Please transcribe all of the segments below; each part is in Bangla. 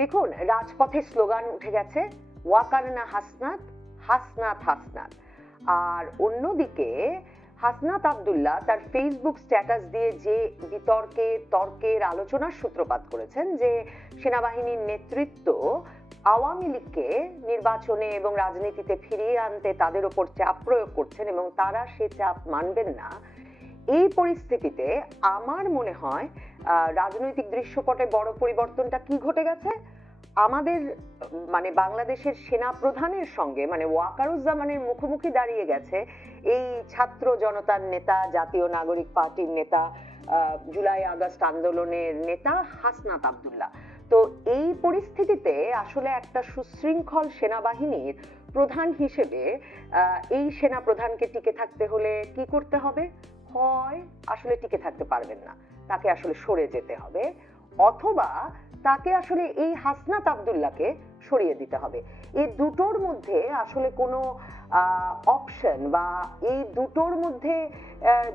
দেখুন রাজপথে স্লোগান উঠে গেছে, ওয়াকারনা হাসনাত হাসনাত হাসনাত। আর অন্যদিকে, হাসনাত আব্দুল্লাহ তার ফেসবুক স্ট্যাটাস দিয়ে যে বিতর্কে, তর্কের আলোচনার সূত্রপাত করেছেন, যে সেনাবাহিনীর নেতৃত্ব আওয়ামী লীগকে নির্বাচনে এবং রাজনীতিতে ফিরিয়ে আনতে তাদের ওপর চাপ প্রয়োগ করছেন এবং তারা সে চাপ মানবেন না, এই পরিস্থিতিতে আমার মনে হয় রাজনৈতিক দৃশ্যপটে বড় পরিবর্তনটা কি ঘটে গেছে? আমাদের মানে বাংলাদেশের সেনা প্রধানের সঙ্গে মানে ওয়াকারুজ্জামানের মুখোমুখি দাঁড়িয়ে গেছে এই ছাত্র জনতার নেতা, জাতীয় নাগরিক পার্টির নেতা জুলাই আগস্ট আন্দোলনের নেতা হাসনাত আবদুল্লাহ। তো এই পরিস্থিতিতে আসলে একটা সুশৃঙ্খল সেনাবাহিনীর প্রধান হিসেবে এই সেনা প্রধানকে টিকে থাকতে হলে কি করতে হবে? হয় আসলে টিকে থাকতে পারবেন না। তাকে আসলে সরে যেতে হবে, অথবা তাকে আসলে এই হাসনাত আব্দুল্লাহকে সরিয়ে দিতে হবে। এই দুটোর মধ্যে আসলে কোনো অপশন বা এই দুটোর মধ্যে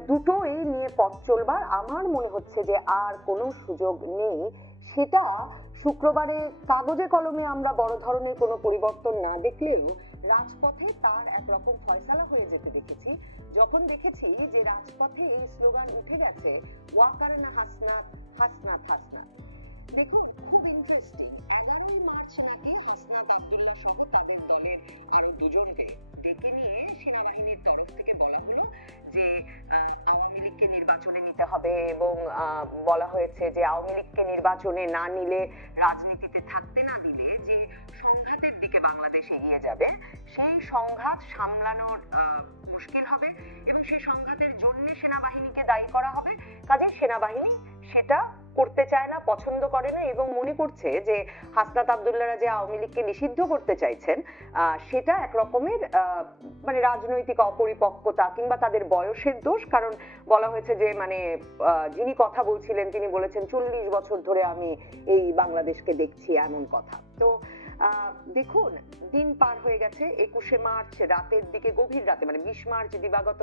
দুটোই নিয়ে পথ চলবার আমার মনে হচ্ছে যে আর কোনো সুযোগ নেই। সেটা শুক্রবারে কাগজে কলমে আমরা বড় ধরনের কোনো পরিবর্তন না দেখলেও রাজপথে তার একরকম ফয়সালা হয়ে যেতে দেখেছি। যখন দেখেছি যে রাজপথে এই স্লোগান উঠে গেছে, ওয়াকারনা হাসনাত হাসনাত হাসনাত। দেখুন, খুব ইন্টারেস্টিং এগারোই মার্চ নাকি হাসনাত আব্দুল্লাহ সহ তাদের দলের আরও দুজনকে ডেকে নিয়ে সেনাবাহিনীর তরফ থেকে বলা হলো যে আওয়ামী লীগকে নির্বাচনে নিতে হবে এবং বলা হয়েছে যে আওয়ামী লীগকে নির্বাচনে না নিলে, রাজনীতিতে থাকতে না দিলে যে সংঘাতের দিকে বাংলাদেশ এগিয়ে যাবে, সেই সংঘাত সামলানোর মুশকিল হবে এবং সেই সংঘাতের জন্য সেনাবাহিনীকে দায়ী করা হবে। কাজে সেনাবাহিনী সেটা করতে চায় না, পছন্দ করে না এবং মনে করছে যে হাসনাত আবদুল্লাহরা যে আওয়ামী লীগকে নিষিদ্ধ করতে চাইছেন সেটা এক রকমের মানে রাজনৈতিক অপরিপক্কতা কিংবা তাদের বয়সের দোষ। কারণ বলা হয়েছে যে মানে যিনি কথা বলছিলেন তিনি বলেছেন, চল্লিশ বছর ধরে আমি এই বাংলাদেশকে দেখছি এমন কথা। তো দেখুন, দিন পার হয়ে গেছে, একুশে মার্চ, রাতের দিকে, গভীর রাতে মানে বিশ মার্চ, দিবাগত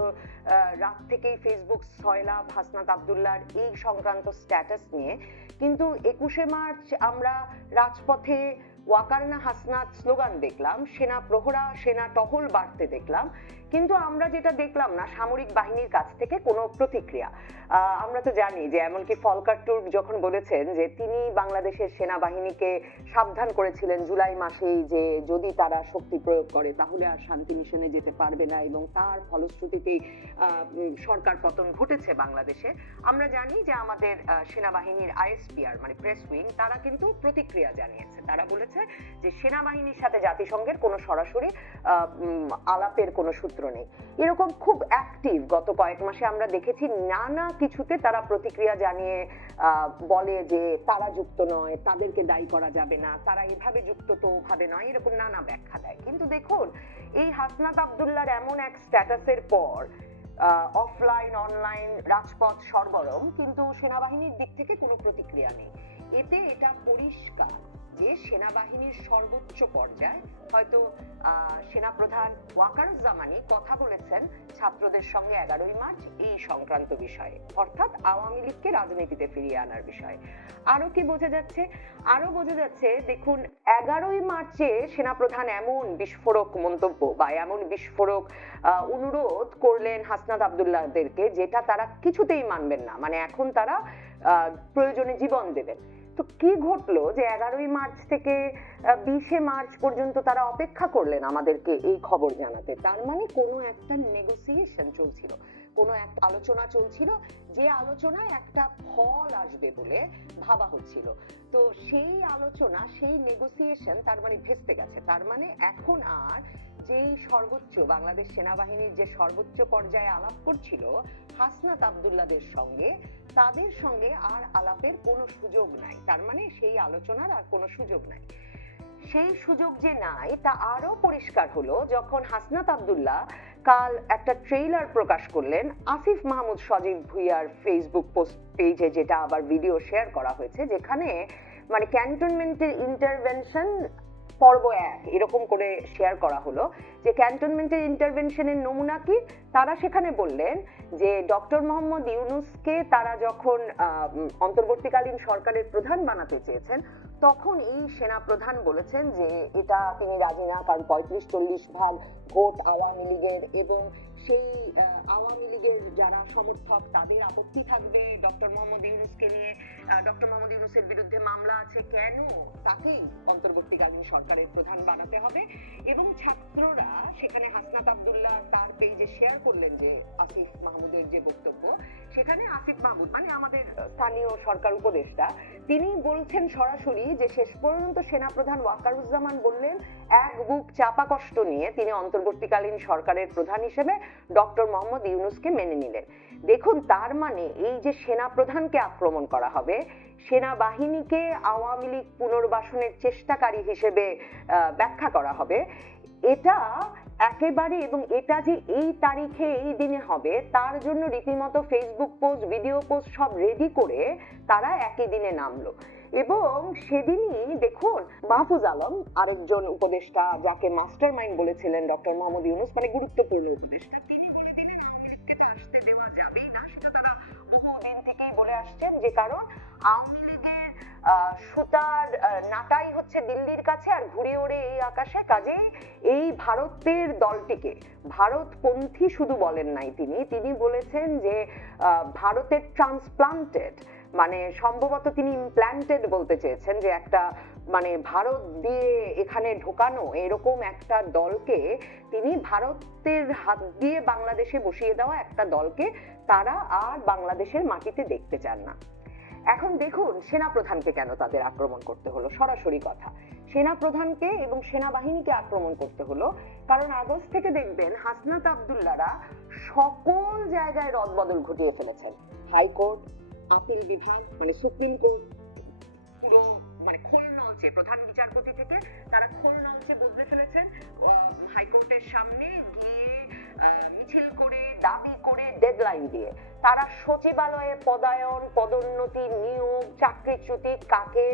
রাত থেকেই ফেসবুক সয়লাভ হাসনাত আবদুল্লাহর এই সংক্রান্ত স্ট্যাটাস নিয়ে। কিন্তু একুশে মার্চ আমরা রাজপথে ওয়াকারনা হাসনাত স্লোগান দেখলাম, সেনা প্রহরা, সেনা টহল বাড়তে দেখলাম, কিন্তু আমরা যেটা দেখলাম না, সামরিক বাহিনীর কাছ থেকে কোনো প্রতিক্রিয়া। আমরা তো জানি যে এমনকি ফলকার টুর্ক যখন বলেছেন যে তিনি বাংলাদেশের সেনাবাহিনীকে সাবধান করেছিলেন জুলাই মাসেই যে যদি তারা শক্তি প্রয়োগ করে, তাহলে আর শান্তি মিশনে যেতে পারবে না এবং তার ফলশ্রুতিতেই সরকার পতন ঘটেছে বাংলাদেশে। আমরা জানি যে আমাদের সেনাবাহিনীর আইএসপিআর মানে প্রেস উইং, তারা কিন্তু প্রতিক্রিয়া জানিয়েছে। তারা বলেছে যে সেনাবাহিনীর সাথে জাতিসংঘের কোনো সরাসরি আলাপের কোনো সূত্র নেই। এরকম খুব অ্যাক্টিভ গত কয়েক মাসে আমরা দেখেছি নানা কিছুতে তারা প্রতিক্রিয়া জানিয়ে বলে যে তারা যুক্ত নয়, তাদেরকে দায়ী করা যাবে না, তারা এভাবে যুক্ত তো ওভাবে নয়, এরকম নানা ব্যাখ্যা দেয়। কিন্তু দেখুন, এই হাসনাত আবদুল্লাহর এমন এক স্ট্যাটাসের পর অফলাইন অনলাইন রাজপথ সরবরম কিন্তু সেনাবাহিনীর দিক থেকে কোনো প্রতিক্রিয়া নেই। এতে এটা পরিষ্কার যে সেনাবাহিনীর সর্বোচ্চ পর্যায়ে, হয়তো সেনাপ্রধান ওয়াকারুজ্জামানি কথা বলেছেন ছাত্রদের সঙ্গে এগারোই মার্চ এই সংক্রান্ত বিষয়ে। অর্থাৎ আওয়ামী লীগকে রাজনীতিতে ফিরিয়ে আনার বিষয়ে। আরও কি বোঝা যাচ্ছে? আরও বোঝা যাচ্ছে, দেখুন, এগারোই মার্চে সেনাপ্রধান এমন বিস্ফোরক মন্তব্য বা এমন বিস্ফোরক অনুরোধ করলেন হাসনাত আবদুল্লাহদেরকে যেটা তারা কিছুতেই মানবেন না। মানে এখন তারা প্রয়োজনে জীবন দেবেন। তো কি ঘটলো যে এগারোই মার্চ থেকে বিশে মার্চ পর্যন্ত তারা অপেক্ষা করলেন আমাদেরকে এই খবর জানাতে? তার মানে কোনো একটা নেগোসিয়েশন চলছিল, কোনো এক আলোচনা চলছিল, যে আলোচনায় একটা ফল আসবে বলে ভাবা হচ্ছিল। তো সেই আলোচনা, সেই নেগোসিয়েশন তার মানে ভেস্তে গেছে। তার মানে এখন আর যেই সর্বোচ্চ বাংলাদেশ সেনাবাহিনীর যে সর্বোচ্চ পর্যায়ে আলাপ করছিল হাসনাত আবদুল্লাদের সঙ্গে, তাদের সঙ্গে আর আলাপের কোনো সুযোগ নাই। তার মানে সেই আলোচনার আর কোনো সুযোগ নাই। সেই সুযোগ যে নাই, তা আরও পরিষ্কার হলো যখন হাসনাত আবদুল্লাহ কাল একটা ট্রেইলার প্রকাশ করলেন আসিফ মাহমুদ সজীব ভুইয়ার ফেসবুক পোস্ট পেজে, যেটা আবার ভিডিও শেয়ার করা হয়েছে, যেখানে মানে ক্যান্টনমেন্টের ইন্টারভেনশন পর্ব এক, এরকম করে শেয়ার করা হলো যে ক্যান্টনমেন্টের ইন্টারভেনশনের নমুনা কি? তারা সেখানে বললেন যে ডক্টর মোহাম্মদ ইউনুসকে তারা যখন অন্তর্বর্তীকালীন সরকারের প্রধান বানাতে চেয়েছেন, তখন এই সেনা প্রধান বলেছেন যে এটা তিনি রাজি না, কারণ পঁয়ত্রিশ চল্লিশ ভাগ ভোট আওয়ামী লীগের এবং সেই আওয়ামী লীগের যারা সমর্থক, তাদের আপত্তি থাকবে ডক্টর মোহাম্মদ ইউনুসকে নিয়ে। ডক্টর মোহাম্মদ ইউনুসের বিরুদ্ধে মামলা আছে কেন? তাকেই অন্তর্বর্তীকালীন সরকারের প্রধান বানাতে হবে। এবং ছাত্ররা, সেখানে হাসনাত আব্দুল্লাহ তার পেজে শেয়ার করলেন যে, আসিফ মাহমুদের যে বক্তব্য, সেখানে আসিফ মাহমুদ মানে আমাদের স্থানীয় সরকার উপদেষ্টা, তিনি বলছেন সরাসরি যে, শেষ পর্যন্ত সেনাপ্রধান ওয়াকারুজ্জামান বললেন, এক বুক চাপা কষ্ট নিয়ে তিনি অন্তর্বর্তীকালীন সরকারের প্রধান হিসেবে ডক্টর মোহাম্মদ ইউনুসকে মেনে নিলেন। দেখুন, তার মানে এই যে সেনা প্রধানকে আক্রমণ করা হবে, সেনাবাহিনীকে আওয়ামী লীগ পুনর্বাসনের চেষ্টাকারী হিসেবে ব্যাখ্যা করা হবে, এটা একেবারে এবং এটা যে এই তারিখে এই দিনে হবে, তার জন্য রীতিমতো ফেসবুক পোস্ট ভিডিও পোস্ট সব রেডি করে তারা একই দিনে নামলো। এবং সেদিনই দেখুন, মাহফুজ আলম আরেকজন উপদেষ্টা যাকে মাস্টার মাইন্ড বলেছিলেন ডক্টর মোহাম্মদ ইউনুস মানে গুরুত্বপূর্ণ উপদেষ্টা, তিনি বলে দিলেন আসতে দেওয়া যাবেই না। সেটা তারা বহুদিন থেকেই বলে আসছেন, যে কারণ আওয়ামী লীগের সুতার নাটাই হচ্ছে দিল্লির কাছে আর ঘুরে ওড়ে এই আকাশে। কাজে এই ভারতের দলটিকে, ভারতপন্থী শুধু বলেন নাই তিনি তিনি বলেছেন যে ভারতের ট্রান্সপ্লান্টেড মানে সম্ভবত তিনি ইমপ্ল্যান্টেড বলতে চেয়েছেন যে একটা মানে ভারত দিয়ে এখানে ঢোকানো এরকম একটা দলকে তিনি ভারতের হাত দিয়ে বাংলাদেশে বসিয়ে দেওয়া একটা দলকে তারা আর বাংলাদেশের মাটিতে দেখতে চান না। এখন দেখুন সেনাপ্রধানকে কেন তাদের আক্রমণ করতে হলো, সরাসরি কথা। সেনাপ্রধানকে এবং সেনাবাহিনীকে আক্রমণ করতে হলো, কারণ আগস্ট থেকে দেখবেন হাসনাত আবদুল্লারা সকল জায়গায় রদবদল ঘটিয়ে ফেলেছেন। হাইকোর্ট, আপিল বিভাগ মানে সুপ্রিম কোর্ট, পুরো মানে খোল নলচে প্রধান বিচারপতি থেকে তারা খোল নলচে বদলে ফেলেছেন হাইকোর্টের সামনে গিয়ে মিছিল করে, দাবি করে ডেডলাইন দিয়ে। তারা সচিবালয়ে পদায়ন, পদোন্নতি, নিয়োগ চাকরিচ্যুতি কাকে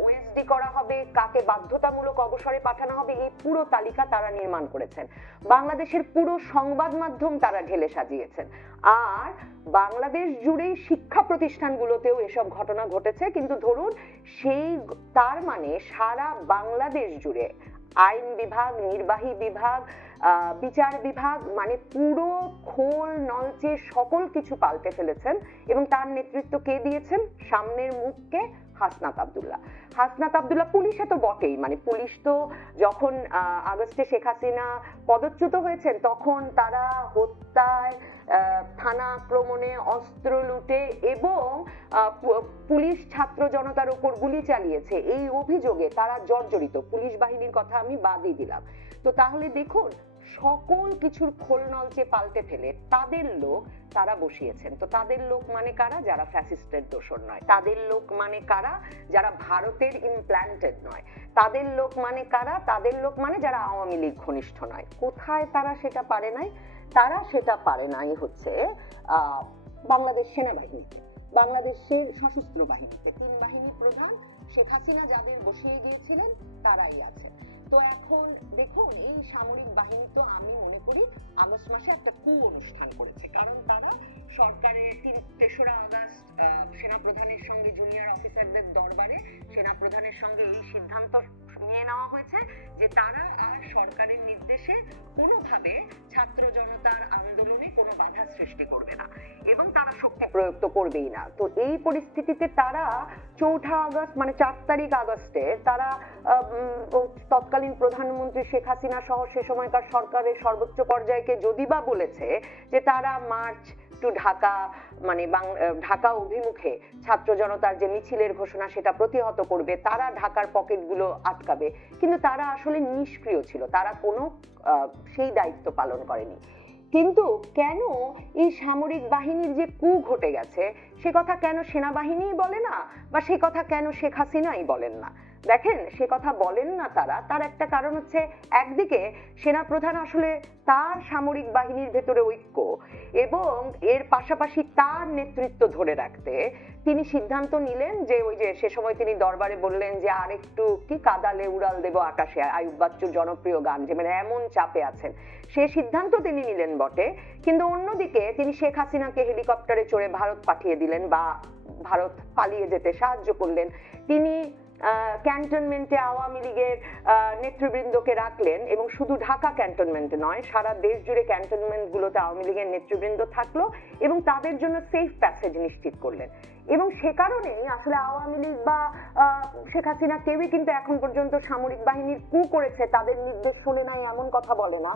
ওএসডি করা হবে, কাকে বাধ্যতামূলক অবসরে পাঠানো হবে, এই পুরো তালিকা তারা নির্মাণ করেছেন। বাংলাদেশের পুরো সংবাদ মাধ্যম তারা ঢেলে সাজিয়েছেন। আর বাংলাদেশ জুড়েই শিক্ষা প্রতিষ্ঠানগুলোতেও এসব ঘটনা ঘটেছে। কিন্তু ধরুন, সেই তার মানে সারা বাংলাদেশ জুড়ে আইন বিভাগ, নির্বাহী বিভাগ বিচার বিভাগ মানে পুরো খোল, নলচে সকল কিছু পাল্টে ফেলেছেন এবং তার নেতৃত্ব কে দিয়েছেন? সামনের মুখকে হাসনাত আবদুল্লাহ। হাসনাত আব্দুল্লাহ পুলিশে তো বটেই মানে পুলিশ তো যখন আগস্টে শেখ হাসিনা পদচ্যুত হয়েছেন, তখন তারা হত্যায় থানা আক্রমণে অস্ত্র লুটে এবং পুলিশ ছাত্র জনতার উপর গুলি চালিয়েছে। এই অভিযোগে তারা জর্জরিত। পুলিশ বাহিনীর কথা আমি বাদই দিলাম। তো তাহলে দেখুন, সকল কিছুর খোল নলচে পাল্টে ফেলে, তাদের লোক তারা বসিয়েছেন। তো তাদের লোক মানে কারা? যারা ফ্যাসিস্টের দোষর নয়। তাদের লোক মানে কারা? যারা ভারতের ইমপ্ল্যান্টেড নয়। তাদের লোক মানে কারা? তাদের লোক মানে যারা আওয়ামী লীগ ঘনিষ্ঠ নয়। কোথায় তারা সেটা পারে নাই? তারা সেটা পারে নাই হচ্ছে বাংলাদেশ সেনাবাহিনী বাংলাদেশের সশস্ত্র বাহিনীতে। তিন বাহিনী প্রধান শেখ হাসিনা যাদের বসিয়ে গিয়েছিলেন তারাই আছেন। তো এখন দেখুন, এই সামরিক বাহিনী তো আমি মনে করি আগস্ট মাসে একটা কু অনুষ্ঠান করেছে। কারণ তারা সরকারের তিন, তেসরা আগস্ট সেনাপ্রধানের সঙ্গে জুনিয়র অফিসারদের দরবারে সেনাপ্রধানের সঙ্গে এই সিদ্ধান্ত নিয়ে নেওয়া হয়েছে যে তারা আর সরকারের নির্দেশে কোনোভাবে ছাত্র জনতার আন্দোলনে কোনো বাধা সৃষ্টি করবে না। এবং তারা শক্তি প্রয়োগ তো করবেই না। তো এই পরিস্থিতিতে তারা চৌঠা আগস্ট মানে চার তারিখ আগস্টে তারা তৎকালীন প্রধানমন্ত্রী শেখ হাসিনা সহ সে সময়কার সরকারের সর্বোচ্চ পর্যায়কে যদি বা বলেছে যে তারা মার্চ টু ঢাকা মানে ঢাকা অভিমুখে ছাত্র জনতার যে মিছিলের ঘোষণা সেটা প্রতিহত করবে, তারা ঢাকার পকেটগুলো আটকাবে। কিন্তু তারা আসলে নিষ্ক্রিয় ছিল, তারা কোনো সেই দায়িত্ব পালন করেনি। কিন্তু কেন এই সামরিক বাহিনীর যে কু ঘটে গেছে সে কথা কেন সেনাবাহিনীই বলে না? বা সে কথা কেন শেখ হাসিনাই বলেন না? দেখেন, সে কথা বলেন না তারা। তার একটা কারণ হচ্ছে একদিকে সেনাপ্রধান আসলে তার সামরিক বাহিনীর ভেতরে ঐক্য এবং এর পাশাপাশি তার নেতৃত্ব ধরে রাখতে তিনি সিদ্ধান্ত নিলেন যে ওই যে সে সময় তিনি দরবারে বললেন যে আরেকটু কি কাদালে উড়াল দেব আকাশে। আয়ুব বাচ্চুর জনপ্রিয় গান যে মানে এমন চাপে আছেন। সে সিদ্ধান্ত তিনি নিলেন বটে কিন্তু অন্যদিকে তিনি শেখ হাসিনাকে হেলিকপ্টারে চড়ে ভারত পাঠিয়ে দিলেন বা ভারত পালিয়ে যেতে সাহায্য করলেন। তিনি ক্যান্টনমেন্টে আওয়ামী লীগের নেতৃবৃন্দকে রাখলেন এবং শুধু ঢাকা ক্যান্টনমেন্টে নয়, সারা দেশ জুড়ে ক্যান্টনমেন্টগুলোতে আওয়ামী লীগের নেতৃবৃন্দ থাকল এবং তাদের জন্য সেফ প্যাসেজ নিশ্চিত করলেন। এবং সে কারণে আসলে আওয়ামী লীগ বা শেখ হাসিনা কেউই কিন্তু এখন পর্যন্ত সামরিক বাহিনীর কু করেছে, তাদের নির্দেশ শুনে নাই এমন কথা বলে না।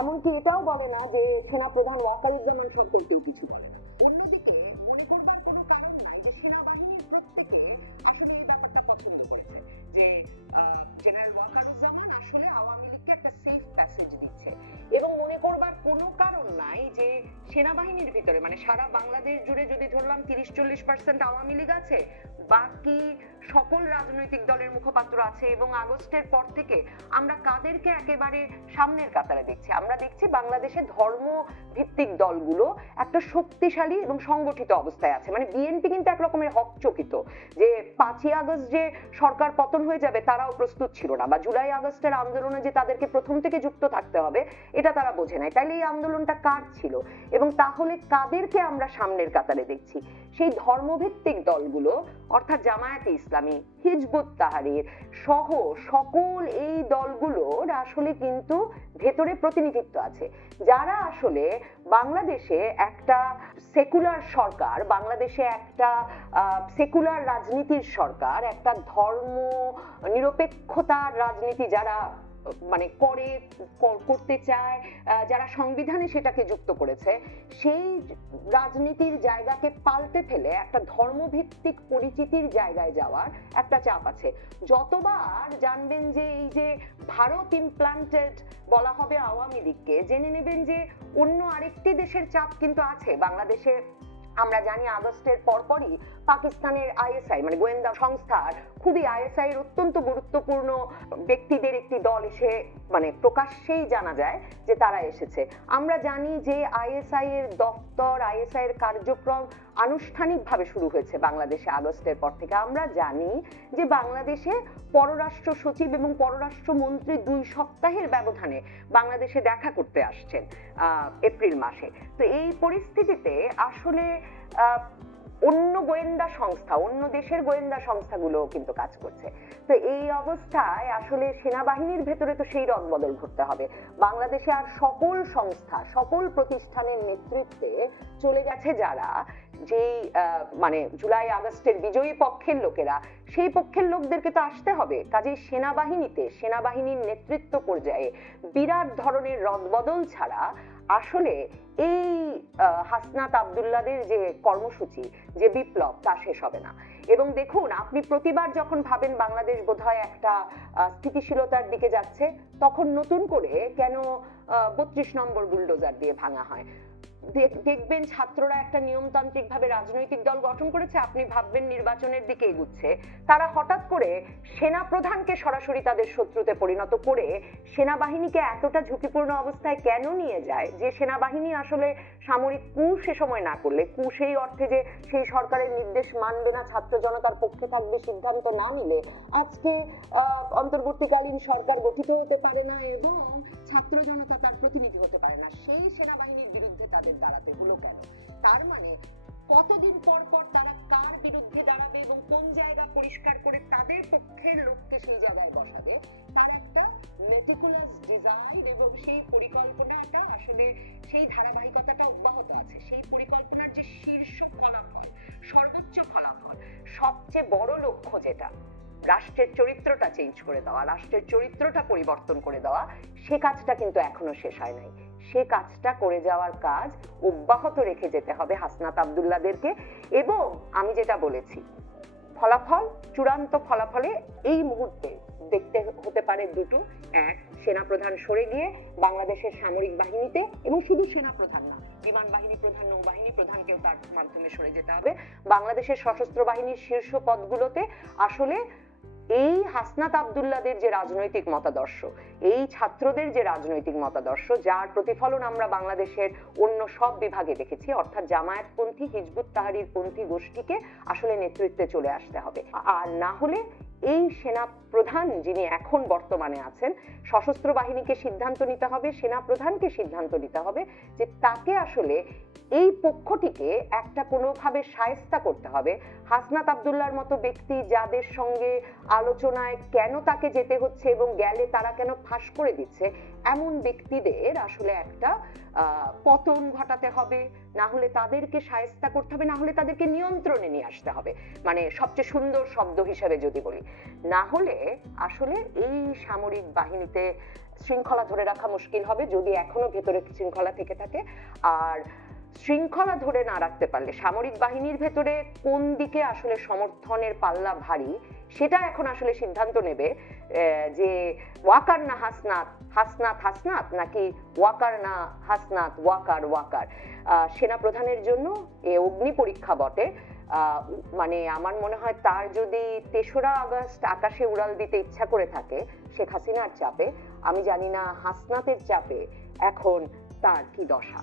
এমনকি এটাও বলে না যে সেনা প্রধান ওয়াকারুজ্জামান সম্পর্কেও উঠেছিল সেনাবাহিনীর ভিতরে মানে সারা বাংলাদেশ জুড়ে যদি ধরলাম তিরিশ চল্লিশ পার্সেন্ট আওয়ামী লীগ আছে, বাকি সকল রাজনৈতিক দলের মুখপাত্র আছে এবং আগস্টের পর থেকে আমরা কাদেরকে একেবারে সামনের কাতারে দেখছি? আমরা দেখছি বাংলাদেশে ধর্ম ভিত্তিক দলগুলো একটা শক্তিশালী এবং সংগঠিত অবস্থায় আছে। মানে বিএনপি কিন্তু এক রকমের হকচকিত। যে পাঁচই আগস্ট যে সরকার পতন হয়ে যাবে তারাও প্রস্তুত ছিল না বা জুলাই আগস্টের আন্দোলনে যে তাদেরকে প্রথম থেকে যুক্ত থাকতে হবে, এটা তারা বোঝে নাই। তাইলে এই আন্দোলনটা কার ছিল? এবং তাহলে কাদেরকে আমরা সামনের কাতারে দেখছি? সেই ধর্মভিত্তিক দলগুলো, অর্থাৎ জামায়াতে ইসলামী, হিজবুত তাহারির সহ সকল এই দলগুলোর আসলে কিন্তু ভেতরে প্রতিনিধিত্ব আছে। যারা আসলে বাংলাদেশে একটা সেকুলার সরকার, বাংলাদেশে একটা সেকুলার রাজনীতির সরকার, একটা ধর্ম নিরপেক্ষতার রাজনীতি যারা মানে করে করতে চায় যারা সংবিধানে সেটাকে যুক্ত করেছে, সেই রাজনীতির জায়গাকে পাল্টে ফেলে একটা ধর্মভিত্তিক পরিচিতির জায়গায় যাওয়ার একটা চাপ আছে। যতবার জানবেন যে এই যে ভারত ইমপ্লান্টেড বলা হবে আওয়ামী লীগকে, জেনে নেবেন যে অন্য আরেকটি দেশের চাপ কিন্তু আছে, বাংলাদেশে আমরা জানি আগস্টের পরপরই পাকিস্তানের আইএসআই মানে গোয়েন্দা সংস্থার খুবই আইএসআই এর অত্যন্ত গুরুত্বপূর্ণ ব্যক্তিদের একটি দল এসে মানে প্রকাশ্যেই জানা যায় যে তারা এসেছে। আমরা জানি যে আইএসআই এর দপ্তর, আইএসআই এর কার্যক্রম আনুষ্ঠানিকভাবে শুরু হয়েছে বাংলাদেশে আগস্টের পর থেকে। আমরা জানি যে বাংলাদেশে পররাষ্ট্র সচিব এবং পররাষ্ট্র মন্ত্রী দুই সপ্তাহের ব্যবধানে বাংলাদেশে দেখা করতে আসছেন এপ্রিল মাসে। তো এই পরিস্থিতিতে আসলে অন্য গোয়েন্দা সংস্থা, অন্য দেশের গোয়েন্দা সংস্থাগুলো কিন্তু কাজ করছে। তো এই অবস্থায় আসলে সেনাবাহিনীর ভেতরে তো সেই রদবদল ঘটতে হবে। বাংলাদেশে আর সকল সংস্থা, সকল প্রতিষ্ঠানের নেতৃত্বে চলে গেছে যারা যেই মানে জুলাই আগস্টের বিজয়ী পক্ষের লোকেরা, সেই পক্ষের লোকদেরকে তো আসতে হবে। কাজেই সেনাবাহিনীতে, সেনাবাহিনীর নেতৃত্ব পর্যায়ে বিরাট ধরনের রদবদল ছাড়া আসলে এই হাসনাত আবদুল্লাদের যে কর্মসূচি, যে বিপ্লব, তা শেষ হবে না। এবং দেখুন, আপনি প্রতিবার যখন ভাবেন বাংলাদেশ বোধহয় একটা স্থিতিশীলতার দিকে যাচ্ছে, তখন নতুন করে কেন বত্রিশ নম্বর বুলডোজার দিয়ে ভাঙা হয়? দেখবেন ছাত্ররা একটা নিয়মতান্ত্রিক ভাবে রাজনৈতিক দল গঠন করেছে, আপনি ভাববেন নির্বাচনের দিকে এগুচ্ছে। তারা হঠাৎ করে সেনা প্রধানকে সরাসরি তাদের শত্রুতে পরিণত করে সেনাবাহিনীকে এতটা ঝুঁকিপূর্ণ অবস্থায় কেন নিয়ে যায়? যে সেনাবাহিনী আসলে সামরিক কু সে সময় না করলে কু সেই অর্থে যে সেই সরকারের নির্দেশ মানবে না, ছাত্র জনতার পক্ষে থাকবে, সিদ্ধান্ত না নিলে, আজকে অন্তর্বর্তীকালীন সরকার গঠিত হতে পারে না এবং ছাত্র জনতা তার প্রতিনিধি হতে পারে না। সেই সেনাবাহিনীর তাদের দাঁড়াতে হলো কেন? তার মানে কতদিন পর পর তারা কার বিরুদ্ধে দাঁড়াবে এবং কোন জায়গা পরিষ্কার করে তাদের পক্ষের লোককে সেই জায়গায় বসাবে, তার একটা মেটিকুলাস ডিজাইন এবং সেই পরিকল্পনাটা আসলে সেই ধারাবাহিকতাটা অব্যাহত আছে। সেই পরিকল্পনার যে শীর্ষ ফলাফল সর্বোচ্চ ফলাফল, সবচেয়ে বড় লক্ষ্য যেটা, রাষ্ট্রের চরিত্রটা চেঞ্জ করে দেওয়া, রাষ্ট্রের চরিত্রটা পরিবর্তন করে দেওয়া, সে কাজটা কিন্তু এখনও শেষ হয় নাই। সে কাজটা করে যাওয়ার কাজ অব্যাহত রেখে যেতে হবে হাসনাত আবদুল্লাদেরকে। এবং আমি যেটা বলেছি, ফলাফল, চূড়ান্ত ফলাফলে এই মুহূর্তে দেখতে হতে পারে দুটো। এক, সেনাপ্রধান সরে গিয়ে বাংলাদেশের সামরিক বাহিনীতে, এবং শুধু সেনাপ্রধান না, বিমান বাহিনী প্রধান, নৌবাহিনী প্রধানকেও তার মাধ্যমে সরে যেতে হবে। বাংলাদেশের সশস্ত্র বাহিনীর শীর্ষ পদগুলোতে আসলে এই হাসনাত আবদুল্লাদের যে রাজনৈতিক মতাদর্শ, এই ছাত্রদের যে রাজনৈতিক মতাদর্শ, যার প্রতিফলন আমরা বাংলাদেশের অন্য সব বিভাগে দেখেছি, অর্থাৎ জামায়াতপন্থী, হিজবুত তাহারির পন্থী গোষ্ঠীকে আসলে নেতৃত্বে চলে আসতে হবে। আর না হলে এই সেনা প্রধান যিনি এখন বর্তমানে আছেন, সশস্ত্র বাহিনীকে সিদ্ধান্ত নিতে হবে সেনা প্রধানকে সিদ্ধান্ত নিতে হবে যে তাকে আসলে এই পক্ষটিকে একটা কোনোভাবে সায়স্তা করতে হবে। হাসনাত আবদুল্লার মতো ব্যক্তি যাদের সঙ্গে আলোচনায় কেন তাকে যেতে হচ্ছে এবং গেলে তারা কেন ফাঁস করে দিচ্ছে, এমন ব্যক্তিদের আসলে একটা পতন ঘটাতে হবে। না হলে তাদেরকে সায়স্তা করতে হবে, না হলে তাদেরকে নিয়ন্ত্রণে নিয়ে আসতে হবে। মানে সবচেয়ে সুন্দর শব্দ হিসেবে যদি বলি। না হলে আসলে এই সামরিক বাহিনীতে শৃঙ্খলা ধরে রাখা মুশকিল হবে যদি এখনও ভেতরে শৃঙ্খলা থেকে থাকে। আর শৃঙ্খলা ধরে না রাখতে পারলে সামরিক বাহিনীর ভেতরে কোন দিকে আসলে সমর্থনের পাল্লা ভারী, সেটা এখন আসলে সিদ্ধান্ত নেবে যে ওয়াকার না হাসনাত হাসনাত হাসনাত নাকি ওয়াকার না হাসনাত, ওয়াকার ওয়াকার। সেনা প্রধানের জন্য এ অগ্নি পরীক্ষা বটে। মানে আমার মনে হয় তার যদি তেসরা আগস্ট আকাশে উড়াল দিতে ইচ্ছা করে থাকে, শেখ হাসিনার চাপে, আমি জানি না হাসনাতের চাপে এখন তার কি দশা।